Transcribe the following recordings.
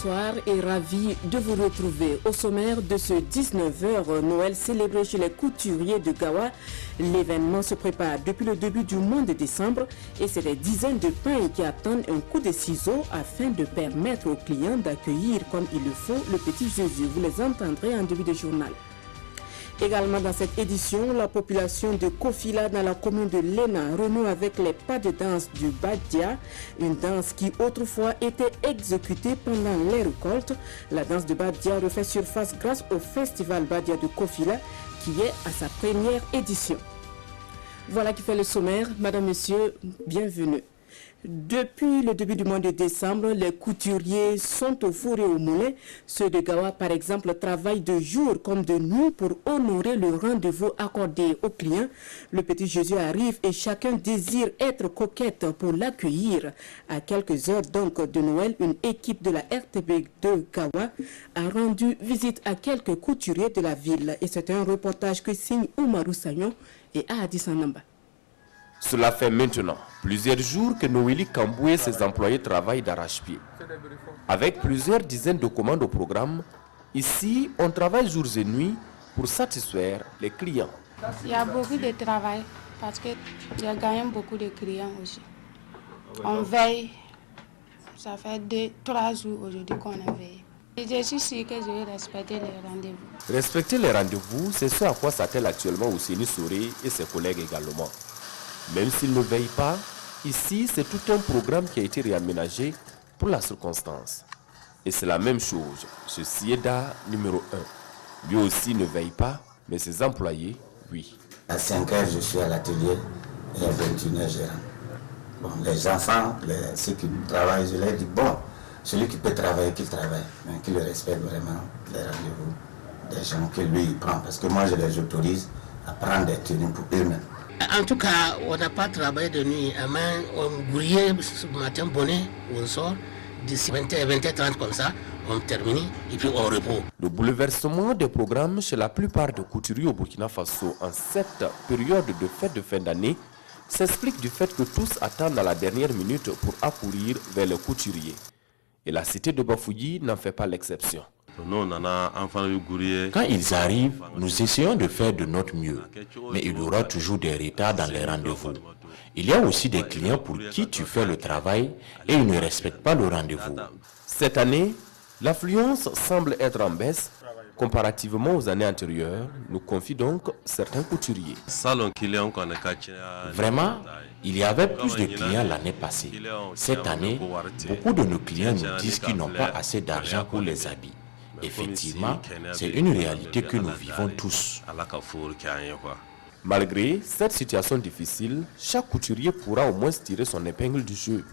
bonsoir et ravi de vous retrouver. Au sommaire de ce 19h, Noël célébré chez les couturiers de Gawa. L'événement se prépare depuis le début du mois de décembre et c'est des dizaines de pains qui attendent un coup de ciseau afin de permettre aux clients d'accueillir comme il le faut le petit Jésus. Vous les entendrez en début de journal. Également dans cette édition, la population de Kofila dans la commune de Lena renoue avec les pas de danse du Badia, une danse qui autrefois était exécutée pendant les récoltes. La danse de Badia refait surface grâce au festival Badia de Kofila qui est à sa première édition. Voilà qui fait le sommaire. Madame, Monsieur, bienvenue. Depuis le début du mois de décembre, les couturiers sont au four et au moulin. Ceux de Gawa, par exemple, travaillent de jour comme de nuit pour honorer le rendez-vous accordé aux clients. Le petit Jésus arrive et chacun désire être coquette pour l'accueillir. À quelques heures donc de Noël, une équipe de la RTB de Gawa a rendu visite à quelques couturiers de la ville. Et c'est un reportage que signe Oumarou Sagnon et Ahadi Sanamba. Cela fait maintenant plusieurs jours que Noélie Kamboué et ses employés travaillent d'arrache-pied. Avec plusieurs dizaines de commandes au programme, ici, on travaille jours et nuits pour satisfaire les clients. Il y a beaucoup de travail parce qu'il y a quand même beaucoup de clients aussi. On veille, ça fait 2-3 jours aujourd'hui qu'on a veillé. Je suis sûre que je vais respecter les rendez-vous. Respecter les rendez-vous, c'est ce à quoi s'attellent actuellement Ousseni Souré et ses collègues également. Même s'ils ne veillent pas, ici c'est tout un programme qui a été réaménagé pour la circonstance. Et c'est la même chose chez Sieda numéro 1. Lui aussi ne veille pas, mais ses employés, oui. À 5 heures, je suis à l'atelier et à 21 heures, je rentre. Bon, les enfants, ceux qui travaillent, je leur dis, bon, celui qui peut travailler, qu'il travaille, mais qu'il respecte vraiment les rendez-vous des gens que lui il prend. Parce que moi, je les autorise à prendre des tenues pour eux-mêmes. En tout cas, on n'a pas travaillé de nuit. On brillait ce matin bonnet, on sort, d'ici 20h30 comme ça, on termine et puis on repose. Le bouleversement des programmes chez la plupart des couturiers au Burkina Faso en cette période de fête de fin d'année s'explique du fait que tous attendent à la dernière minute pour accourir vers les couturiers. Et la cité de Bafouilly n'en fait pas l'exception. Quand ils arrivent, nous essayons de faire de notre mieux, mais il y aura toujours des retards dans les rendez-vous. Il y a aussi des clients pour qui tu fais le travail et ils ne respectent pas le rendez-vous. Cette année, l'affluence semble être en baisse comparativement aux années antérieures, nous confient donc certains couturiers. Vraiment, il y avait plus de clients l'année passée. Cette année, beaucoup de nos clients nous disent qu'ils n'ont pas assez d'argent pour les habits. Effectivement, c'est une réalité que nous vivons tous. Malgré cette situation difficile, chaque couturier pourra au moins tirer son épingle du jeu.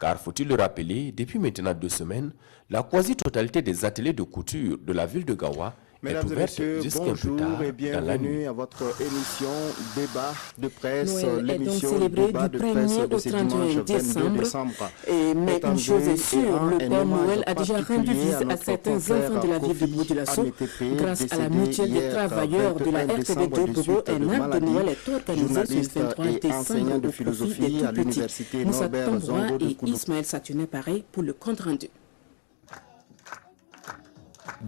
Car faut-il le rappeler, depuis maintenant 2 semaines, la quasi-totalité des ateliers de couture de la ville de Gawa Mesdames et messieurs, bonjour et bienvenue à votre émission Débat de presse. Noël est donc célébré du 1er au 31 décembre. Mais une chose est sûre, le Père Noël a déjà rendu visite à certains enfants de la ville de Bourg-de-la-Sceau. Grâce à la mutuelle des travailleurs de la RTB de Bobo, un acte de Noël est organisé ce 23 décembre au profit des tout-petits. Moussa Tamboura et Ismaël Satuné pareil pour le compte rendu.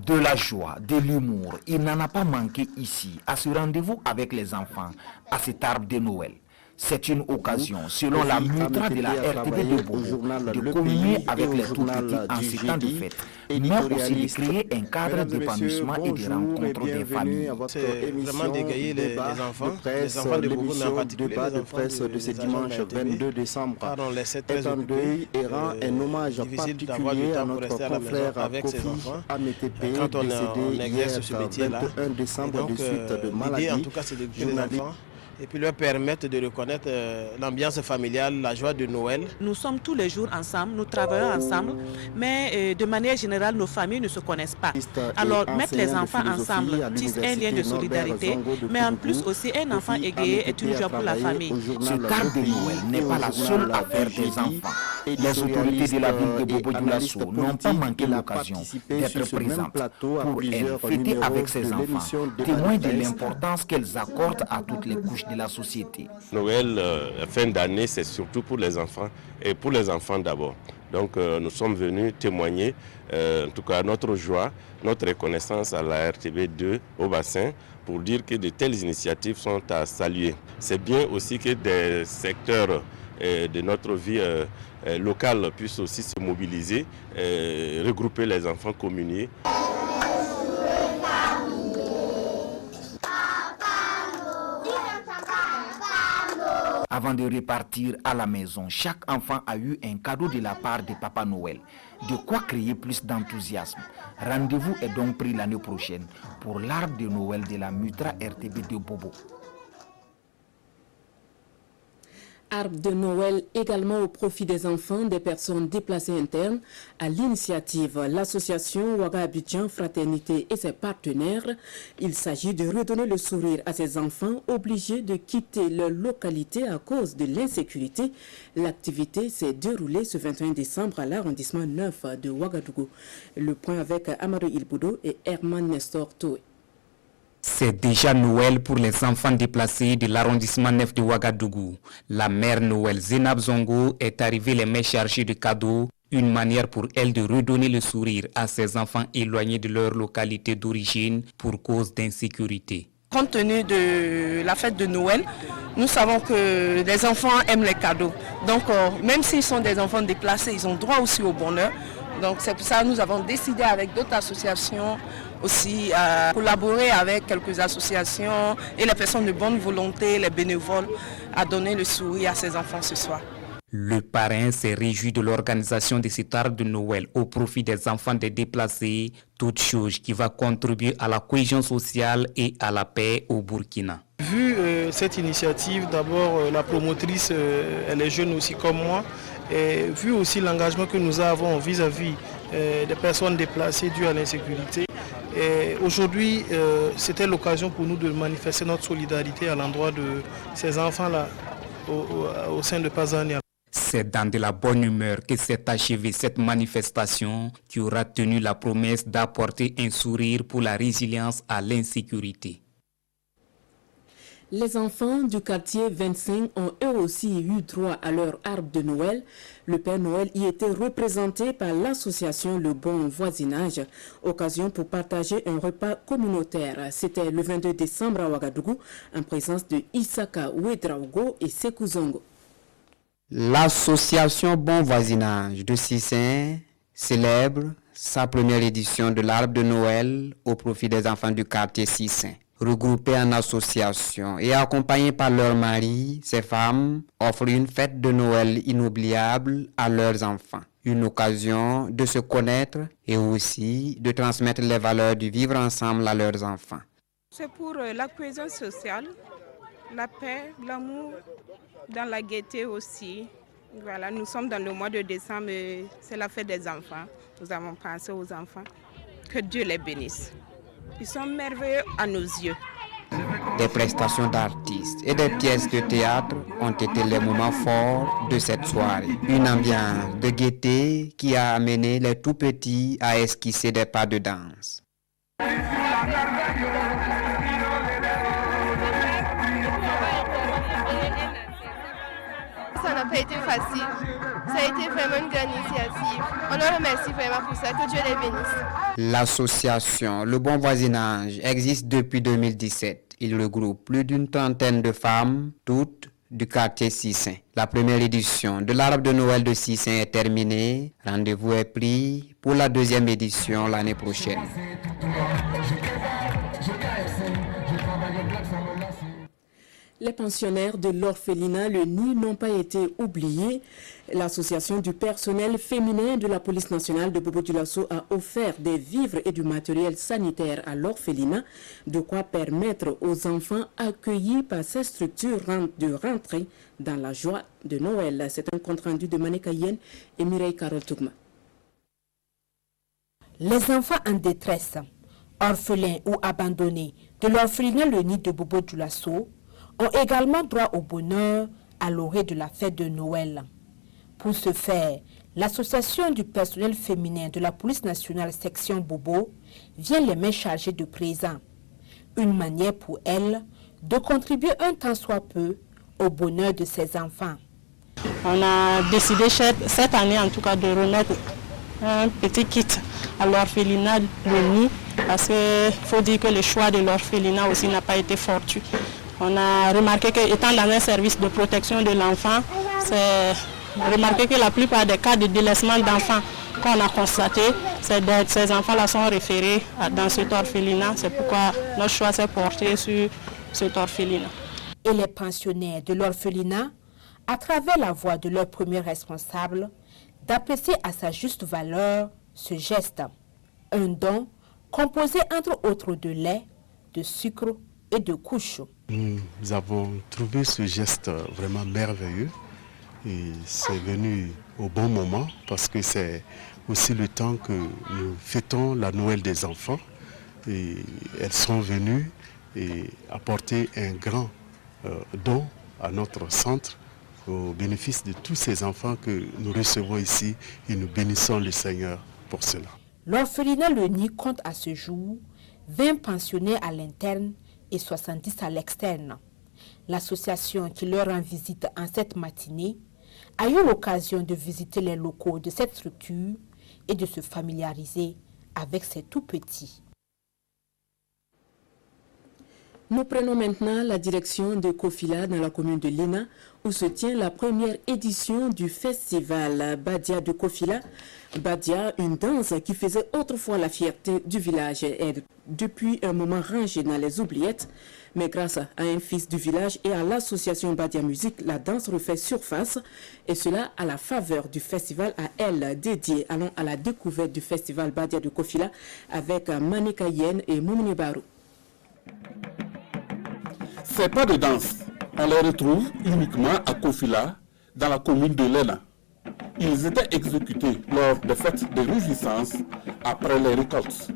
De la joie, de l'humour, il n'en a pas manqué ici, à ce rendez-vous avec les enfants, à cet arbre de Noël. C'est une occasion, selon la mutra de la RTB de Bobo, de communier avec les tout-petits en ces temps de fête, mais aussi de créer un cadre d'épanouissement et de rencontre des familles. C'est vraiment d'égayer les enfants. Les enfants de Bobo n'ont pas débat de presse de ce dimanche 22 décembre. Est en deuil et rend un hommage particulier à notre confrère Kofi Ametepe, décédé hier 21 décembre de suite de maladie. L'idée en tout cas c'est de guider les enfants et puis leur permettre de reconnaître l'ambiance familiale, la joie de Noël. Nous sommes tous les jours ensemble, nous travaillons ensemble, mais de manière générale, nos familles ne se connaissent pas. Alors, mettre les enfants ensemble tisse un lien de solidarité, mais en plus aussi, un enfant égayé est une joie pour la famille. Ce quart de Noël n'est pas la seule affaire des enfants. Les autorités de la ville de Bobo-Dioulasso n'ont pas manqué l'occasion d'être présentes pour fêter avec ses enfants, témoins de l'importance qu'elles accordent à toutes les couches de la société. Noël, fin d'année, c'est surtout pour les enfants et pour les enfants d'abord. Donc nous sommes venus témoigner, en tout cas notre joie, notre reconnaissance à la RTB2 au bassin pour dire que de telles initiatives sont à saluer. C'est bien aussi que des secteurs de notre vie locale puissent aussi se mobiliser, regrouper les enfants communiés. Avant de repartir à la maison, chaque enfant a eu un cadeau de la part de Papa Noël. De quoi créer plus d'enthousiasme. Rendez-vous est donc pris l'année prochaine pour l'arbre de Noël de la Mutra RTB de Bobo. Arbre de Noël également au profit des enfants des personnes déplacées internes à l'initiative l'association Ouaga Abidjan Fraternité et ses partenaires. Il s'agit de redonner le sourire à ces enfants obligés de quitter leur localité à cause de l'insécurité. L'activité s'est déroulée ce 21 décembre à l'arrondissement 9 de Ouagadougou. Le point avec Amadou Ilboudo et Herman Nestor Toué. C'est déjà Noël pour les enfants déplacés de l'arrondissement 9 de Ouagadougou. La mère Noël Zénab Zongo est arrivée les mains chargées de cadeaux, une manière pour elle de redonner le sourire à ces enfants éloignés de leur localité d'origine pour cause d'insécurité. Compte tenu de la fête de Noël, nous savons que les enfants aiment les cadeaux. Donc même s'ils sont des enfants déplacés, ils ont droit aussi au bonheur. Donc c'est pour ça que nous avons décidé avec d'autres associations aussi à collaborer avec quelques associations et les personnes de bonne volonté, les bénévoles, à donner le sourire à ces enfants ce soir. Le parrain s'est réjoui de l'organisation de cet arbre de Noël au profit des enfants des déplacés, toute chose qui va contribuer à la cohésion sociale et à la paix au Burkina. Vu cette initiative, d'abord la promotrice, elle est jeune aussi comme moi, et vu aussi l'engagement que nous avons vis-à-vis des personnes déplacées dues à l'insécurité, aujourd'hui c'était l'occasion pour nous de manifester notre solidarité à l'endroit de ces enfants-là au sein de Pazania. C'est dans de la bonne humeur que s'est achevée cette manifestation qui aura tenu la promesse d'apporter un sourire pour la résilience à l'insécurité. Les enfants du quartier 25 ont eux aussi eu droit à leur arbre de Noël. Le Père Noël y était représenté par l'association Le Bon Voisinage, occasion pour partager un repas communautaire. C'était le 22 décembre à Ouagadougou, en présence de Isaka Ouedraogo et Sekou Zongo. L'association Bon Voisinage de Sissin célèbre sa première édition de l'arbre de Noël au profit des enfants du quartier Sissin. Regroupés en association et accompagnés par leurs maris, ces femmes offrent une fête de Noël inoubliable à leurs enfants. Une occasion de se connaître et aussi de transmettre les valeurs du vivre ensemble à leurs enfants. C'est pour la cohésion sociale, la paix, l'amour, dans la gaieté aussi. Voilà, nous sommes dans le mois de décembre, c'est la fête des enfants. Nous avons pensé aux enfants. Que Dieu les bénisse. Ils sont merveilleux à nos yeux. Des prestations d'artistes et des pièces de théâtre ont été les moments forts de cette soirée. Une ambiance de gaieté qui a amené les tout petits à esquisser des pas de danse. Ça n'a pas été facile. Ça a été vraiment une grande initiative. On leur remercie vraiment pour ça. Que Dieu les bénisse. L'association Le Bon Voisinage existe depuis 2017. Il regroupe plus d'une trentaine de femmes, toutes du quartier Sissin. La première édition de l'arbre de Noël de Sissin est terminée. Rendez-vous est pris pour la deuxième édition l'année prochaine. Les pensionnaires de l'orphelinat Le Nid n'ont pas été oubliés. L'association du personnel féminin de la police nationale de Bobo-Dioulasso a offert des vivres et du matériel sanitaire à l'orphelinat, de quoi permettre aux enfants accueillis par ces structures de rentrer dans la joie de Noël. C'est un compte-rendu de Mané Kayen et Mireille Carole Tougma. Les enfants en détresse, orphelins ou abandonnés de l'orphelinat Le Nid de Bobo-Dioulasso ont également droit au bonheur à l'orée de la fête de Noël. Pour ce faire, l'association du personnel féminin de la police nationale section Bobo vient les mains chargées de présents. Une manière pour elle de contribuer un tant soit peu au bonheur de ses enfants. On a décidé cette année en tout cas de remettre un petit kit à l'orphelinat de Nid, parce qu'il faut dire que le choix de l'orphelinat aussi n'a pas été fortuit. On a remarqué qu'étant dans un service de protection de l'enfant, c'est remarqué que la plupart des cas de délaissement d'enfants qu'on a constaté, ces enfants-là sont référés dans cet orphelinat. C'est pourquoi notre choix s'est porté sur cet orphelinat. Et les pensionnaires de l'orphelinat, à travers la voix de leur premier responsable, d'apprécier à sa juste valeur ce geste. Un don composé entre autres de lait, de sucre et de couches. Nous avons trouvé ce geste vraiment merveilleux et c'est venu au bon moment parce que c'est aussi le temps que nous fêtons la Noël des enfants et elles sont venues et apporter un grand don à notre centre au bénéfice de tous ces enfants que nous recevons ici et nous bénissons le Seigneur pour cela. L'orphelinat Le Nid compte à ce jour 20 pensionnaires à l'interne et 70 à l'externe. L'association qui leur rend visite en cette matinée a eu l'occasion de visiter les locaux de cette structure et de se familiariser avec ces tout-petits. Nous prenons maintenant la direction de Kofila dans la commune de Lena où se tient la première édition du festival Badia de Kofila. Badia, une danse qui faisait autrefois la fierté du village, est depuis un moment rangée dans les oubliettes. Mais grâce à un fils du village et à l'association Badia Musique, la danse refait surface et cela à la faveur du festival à elle dédié. Allons à la découverte du festival Badia de Kofila avec Manika Yen et Moumine Barou. Ces pas de danse, on les retrouve uniquement à Kofila, dans la commune de Lena. Ils étaient exécutés lors des fêtes de réjouissance après les récoltes.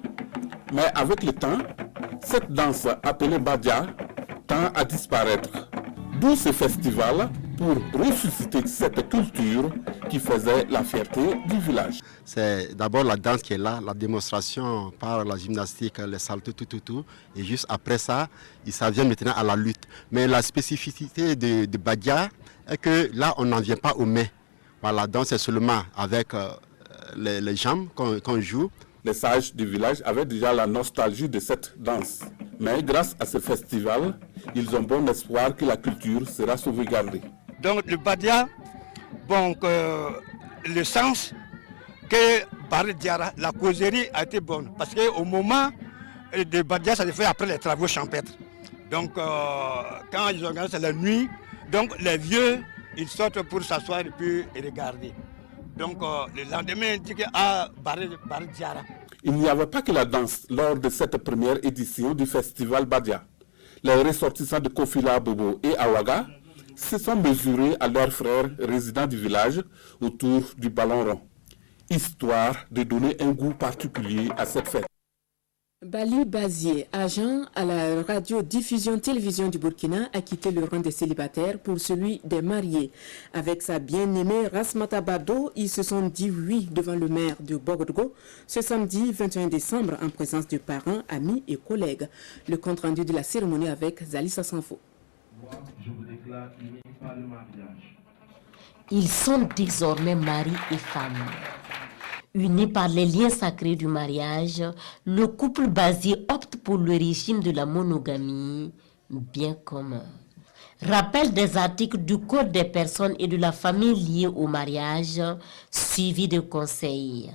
Mais avec le temps, cette danse appelée Badia tend à disparaître. D'où ce festival pour ressusciter cette culture qui faisait la fierté du village. C'est d'abord la danse qui est là, la démonstration par la gymnastique, les saltos, tout. Et juste après ça, ça vient maintenant à la lutte. Mais la spécificité de Badia est que là, on n'en vient pas aux mains. Voilà, la danse est seulement avec les jambes qu'on joue. Les sages du village avaient déjà la nostalgie de cette danse. Mais grâce à ce festival, ils ont bon espoir que la culture sera sauvegardée. Donc le Badia, le sens que Barre Diara, la causerie a été bonne. Parce qu'au moment de Badia, ça se fait après les travaux champêtres. Donc quand ils organisent la nuit, donc les vieux, ils sortent pour s'asseoir et puis regarder. Donc le lendemain, on dit que Barre Diara. Il n'y avait pas que la danse lors de cette première édition du festival Badia. Les ressortissants de Kofila, Bobo et Awaga se sont mesurés à leurs frères résidents du village autour du ballon rond, histoire de donner un goût particulier à cette fête. Bali Bazier, agent à la radio-diffusion-télévision du Burkina, a quitté le rang des célibataires pour celui des mariés. Avec sa bien-aimée Rasmata Bado, ils se sont dit oui devant le maire de Bogodogo ce samedi 21 décembre en présence de parents, amis et collègues. Le compte-rendu de la cérémonie avec Zalissa Sanfo. Ils sont désormais mari et femme. Unis par les liens sacrés du mariage, le couple Bazier opte pour le régime de la monogamie, bien commun. Rappel des articles du Code des personnes et de la famille liées au mariage, suivi de conseils.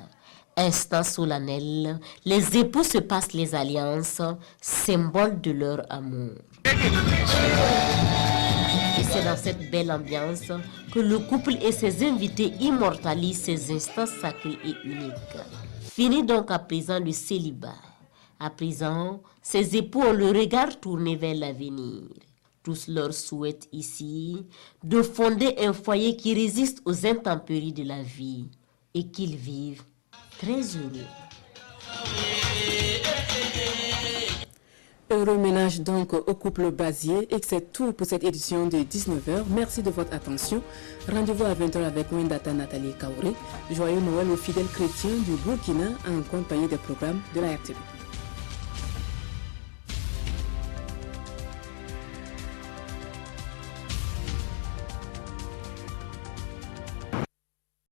Instant solennel, les époux se passent les alliances, symbole de leur amour. Et c'est dans cette belle ambiance que le couple et ses invités immortalisent ces instants sacrés et uniques. Fini donc à présent le célibat. À présent, ces époux ont le regard tourné vers l'avenir. Tous leur souhaitent ici de fonder un foyer qui résiste aux intempéries de la vie et qu'ils vivent très heureux. Heureux ménage donc au couple Bazier et c'est tout pour cette édition de 19h. Merci de votre attention. Rendez-vous à 20h avec Wendata Nathalie Kaouré. Joyeux Noël aux fidèles chrétiens du Burkina en compagnie des programmes de la RTB.